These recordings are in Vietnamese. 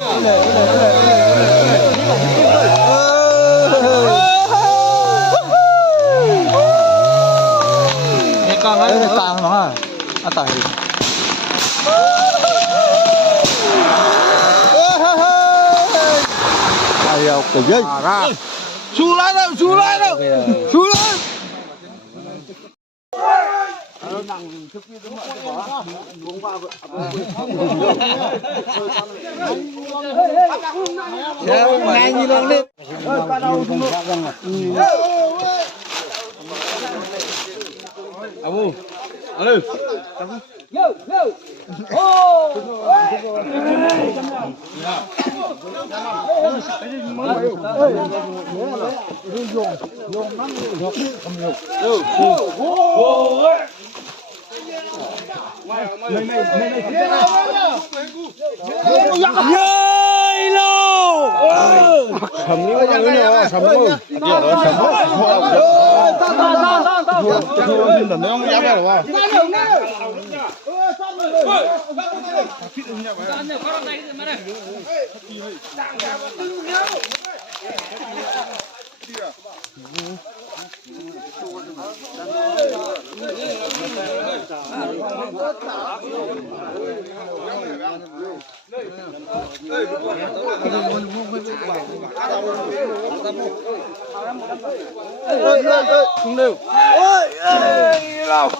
Càng mà à tải ai đâu cái gì xu lại đâu xu lại đâu xu lại ngay như lần đi Abu, alo. Yo, yo. Oh. Không đều. Ôi, lâu.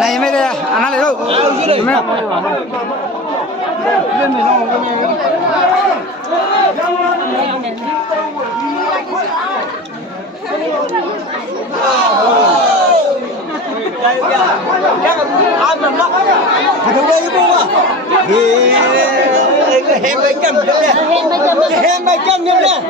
Này mấy đây, anh lấy đâu? Lên này Hem mấy cân nữa nè. Hem mấy cân nữa nè.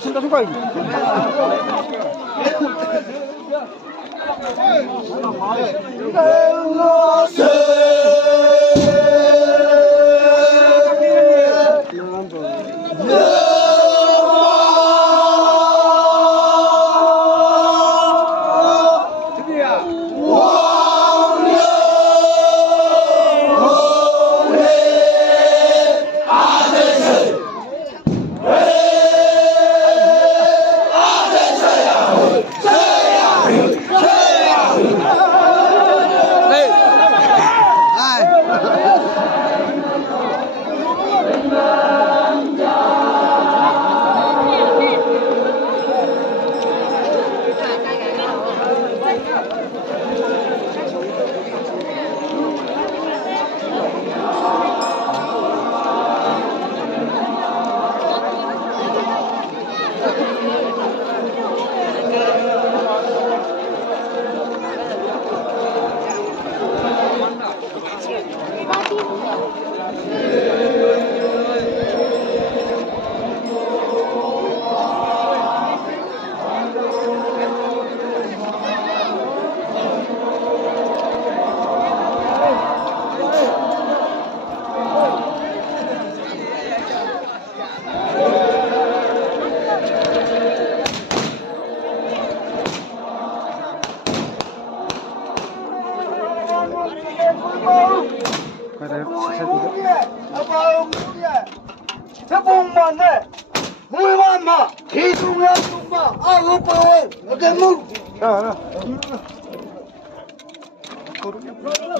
진짜 손가락이.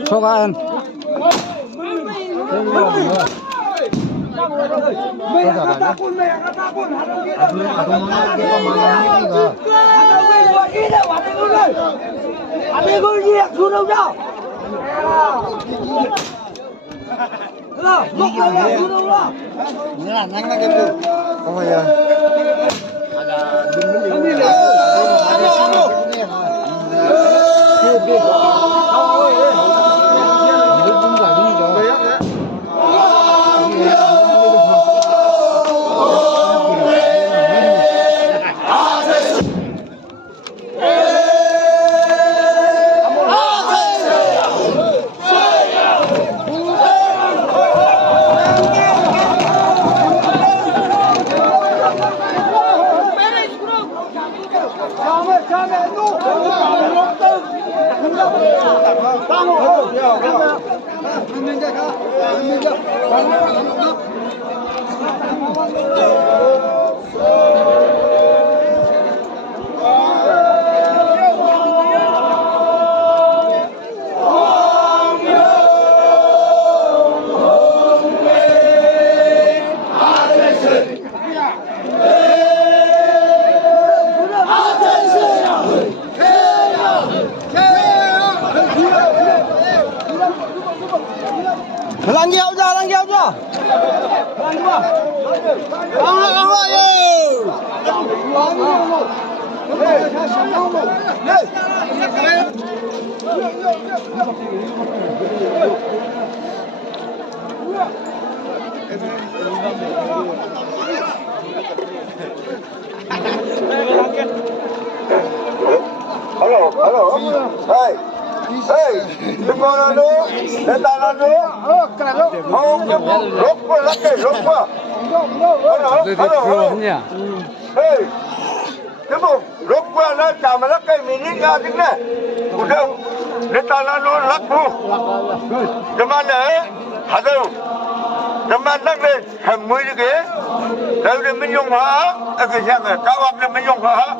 Sokan. Oh ya. Lang keo ra, lang keo chưa? Lang chưa? Lang rồi ơi. Hello, hello. Hey. Hey, đừng có là nữa, để ta là nữa. Không, lúc qua lắc cái, lúc qua. Hello. Hey, thế mà lúc qua nó chào mà lắc cái mình đi ra thế này. Cũng đâu, để ta là nữa lắc bu. Cho mà này, hả đâu? Cho mà lắc lên, hầm mũi đi kìa. Đâu để mình dùng hả? Cái gì vậy? Cao áp để mình dùng hả?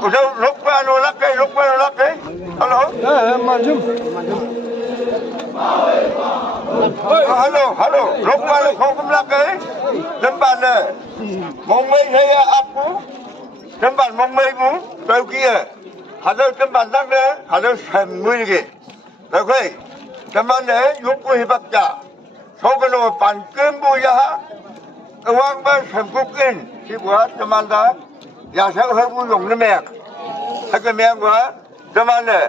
Cũng đâu, lúc qua nó lắc cái, lúc qua nó lắc cái. Hello. Manjum. Hello. Lúc qua nó không lắc cái. Lâm bàn này. Mong mây hay áp cú. Lâm bàn mong mây cú. Đâu kia. Hello, lâm bàn lắc đấy. Hello, xem mũi kì. Đâu kì. Lâm bàn này, lúc qua hi bạc trả. Sau cái nó bàn cơm bùi ra hả. Cái hoàng bàn xem cúc in. Thì quá, lâm bàn đó. Dạ sẽ hơi bùi dùng nó mẹ. ถ้าเกิดแม่งว่าจะมาเนี่ย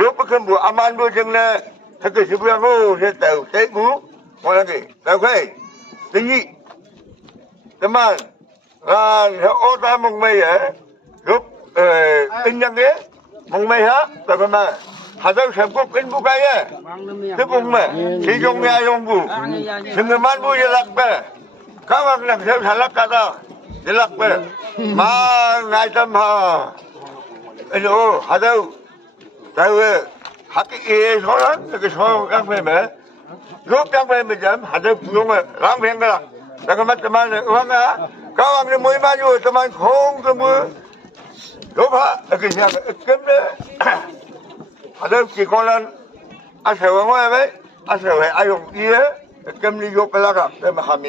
ยกไปขึ้นบุอามันบุจึงเนี่ยถ้าเกิดสิบยังโอ้เสียแต่เตะบุว่าอะไรแต่ใครทีนี้จะมาโอ้ตามมึงไม่เหรอยกอินยังเงี้ยมึงไม่ฮะแต่ก็มาหาเจ้าเสพก็กินบุกไก่เนี่ยที่บุ้งเนี่ยที่ยงเมียยงบุถึงมันบุจะรักไปข้าวมันเนี่ยเสพทะลักกันอ่ะจะรักไปมาไงจำฮะไอ้โน่หาเจ้าแต่ว่าหาที่เอชอนนั้นก็ชอนกันไปไหมรูปกันไปไม่จำหาเจ้าพูดมาร้องเพลงกันละแต่ก็มาจะมาเนี่ยว่าไงข้าวมันเนี่ยมวยมาอยู่จะมันโค้งจะมือรูปฮะไอ้กินยังไอ้กินเนี่ยhãy subscribe cho kênh Ghiền Mì Gõ để không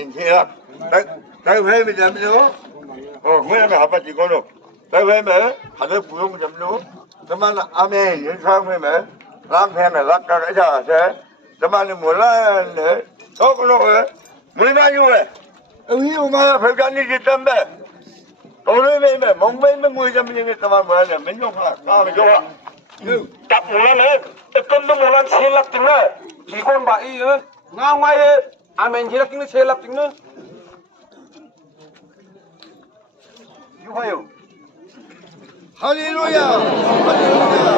bỏ lỡ những video hấp dẫnจับหมูแล้วเนี่ยแต่ต้นต้นหมูแล้วเชลับจริงเลยกี่คนบ่ายงาไงอาเมนเชลับจริงเลยเชลับจริงเลยยูฮายูฮาเลลูยาฮาเลลูยา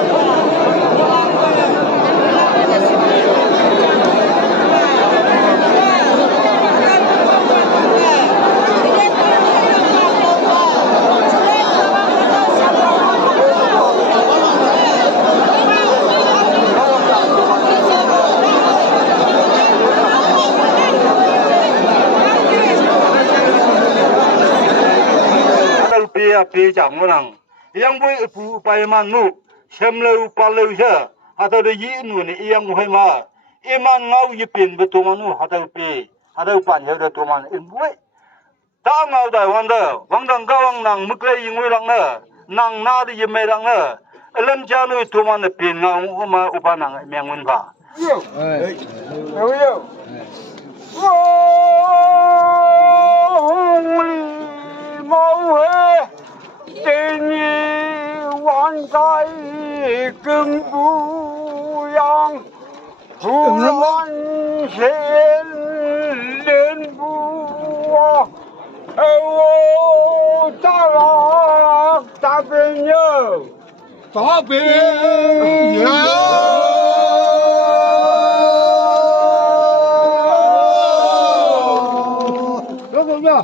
ปีจังวันนั้นยังไม่ปูไปมันนู่เชื่อมเลวปลาเลวเชื่อหาตัวยีนู่นยังไม่มามันเงาญี่ปุ่นไปตัวมันนู่หาตัวปีหาตัวปั่นเชื่อตัวมันบุ้ยถ้าเงาได้วันเดียววันนั้นก็วันนั้นมุกเลยยิงไว้หลังเนอนังนาดียังไม่หลังเนอเล่นจานุตัวมันปีนเงามาอุปนังเมียงวินบ่าโย่โอ้โหtình hoàn trái cưng vũ yang hùng văn hiện lên vua ta là ta bên nhớ ta bên nhớ đúng không nhá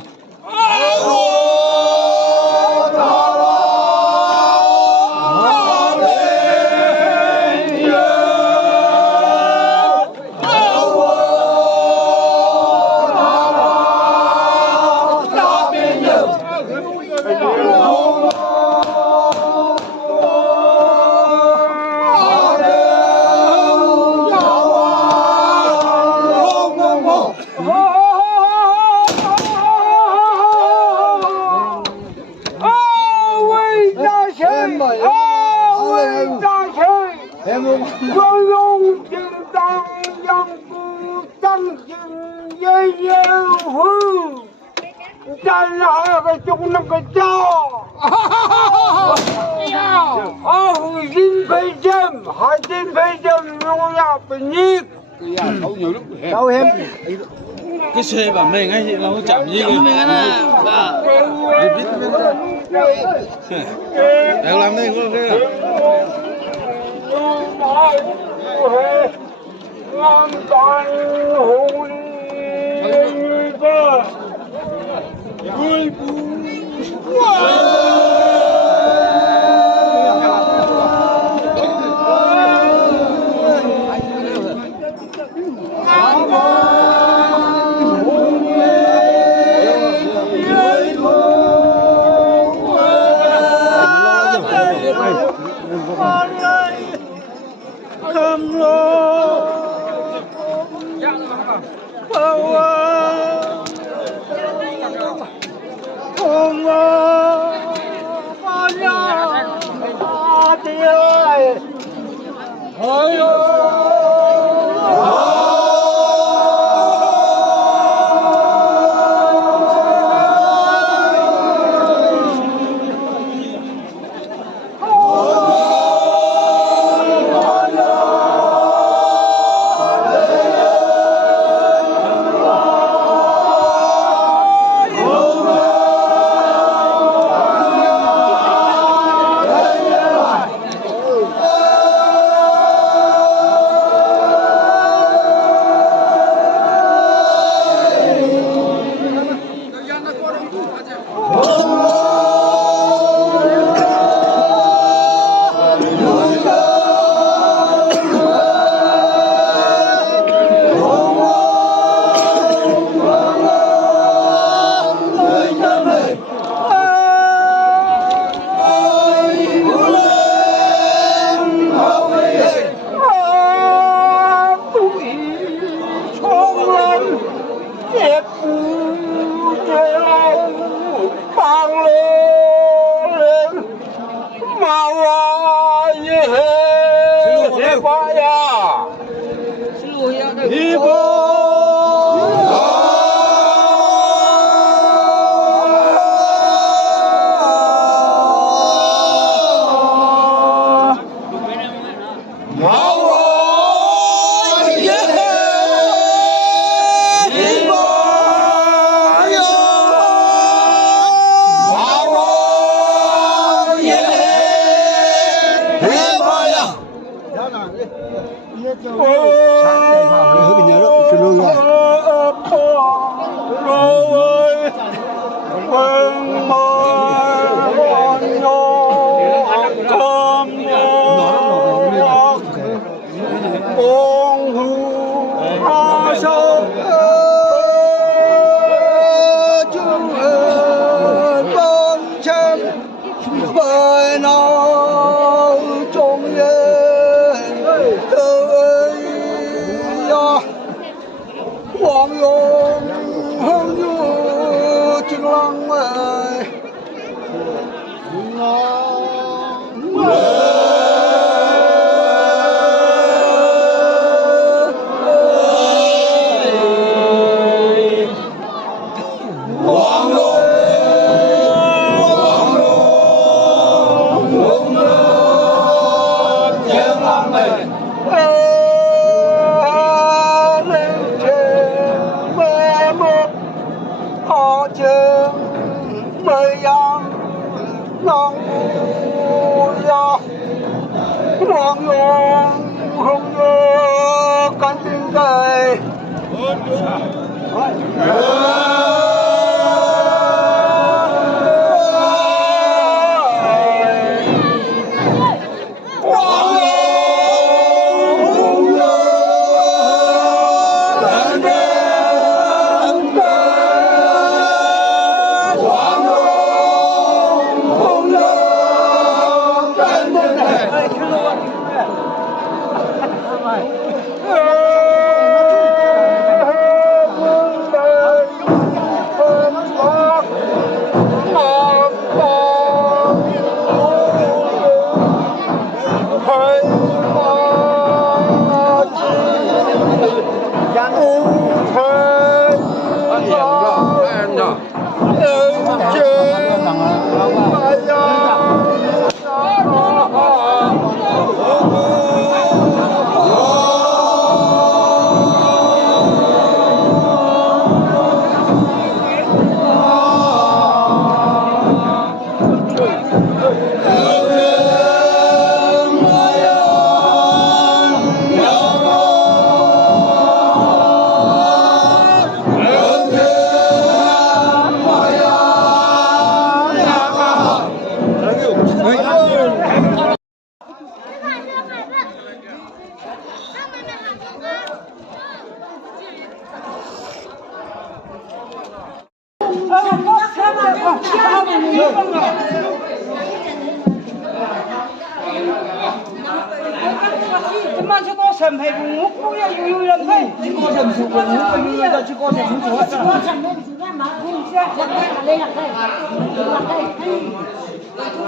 cái chung năm cái cho dính phê châm hai dính phê châm nó là bình nhiệt đâu em cái xe bảo mình ấy thì nó chạm gì mình á đang làm đây có cái ngon toàn hồn cơ người Oh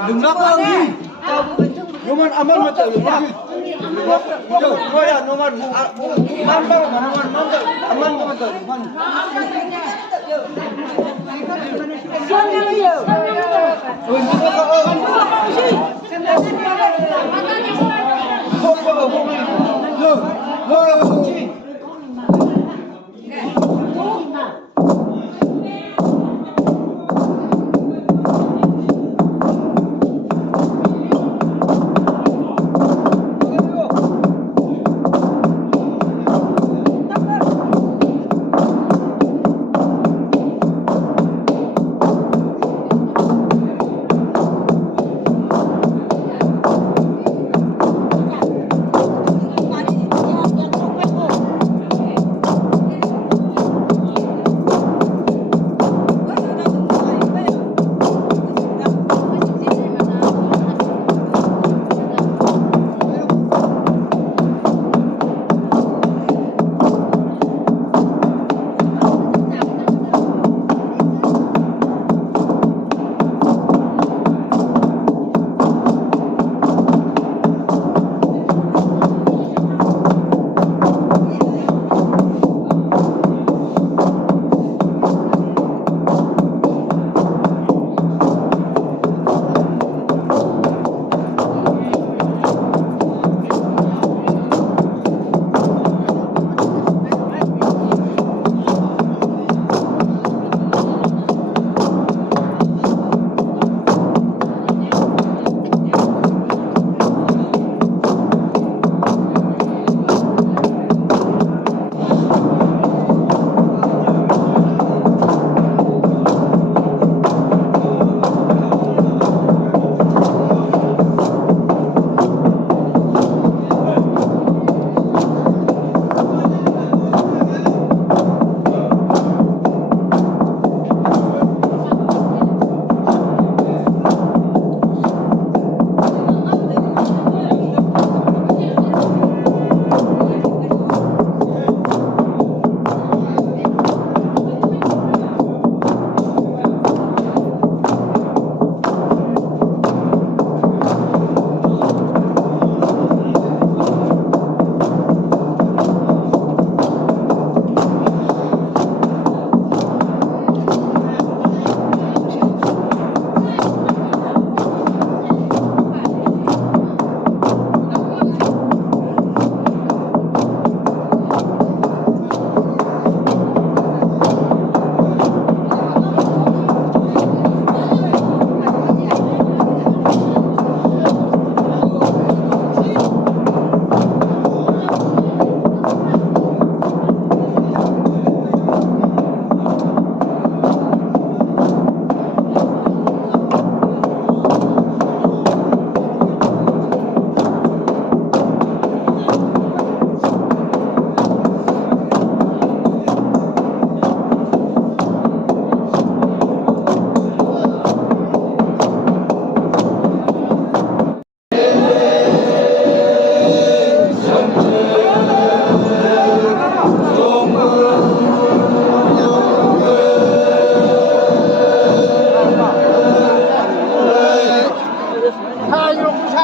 Đừng lắc lăng đi. Nó mà ăn mà tự nó đi. Nó là nó mà ăn đâu mà nó ăn tự ăn mà tự ăn.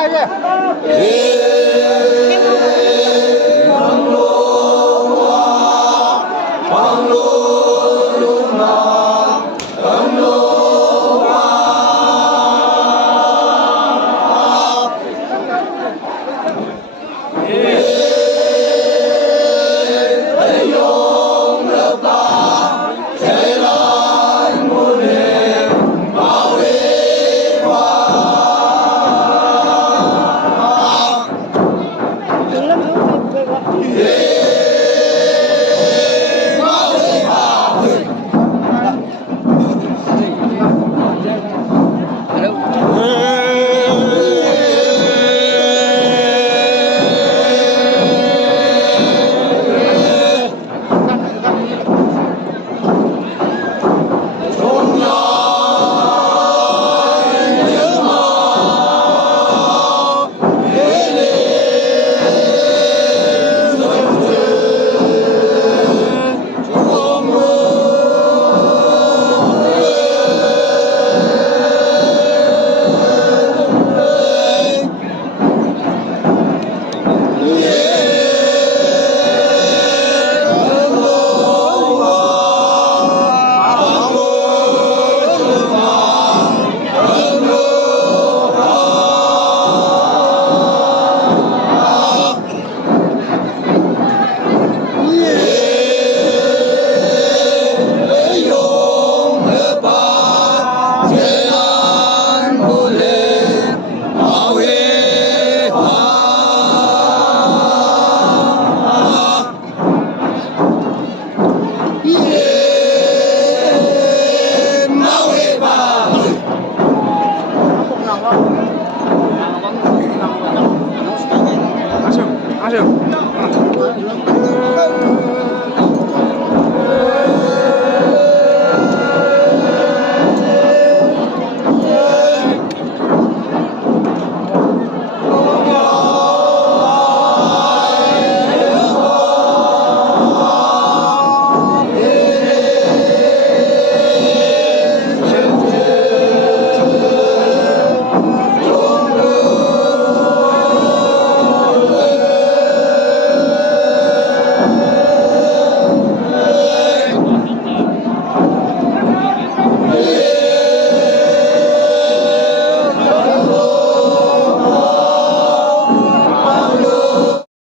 Nào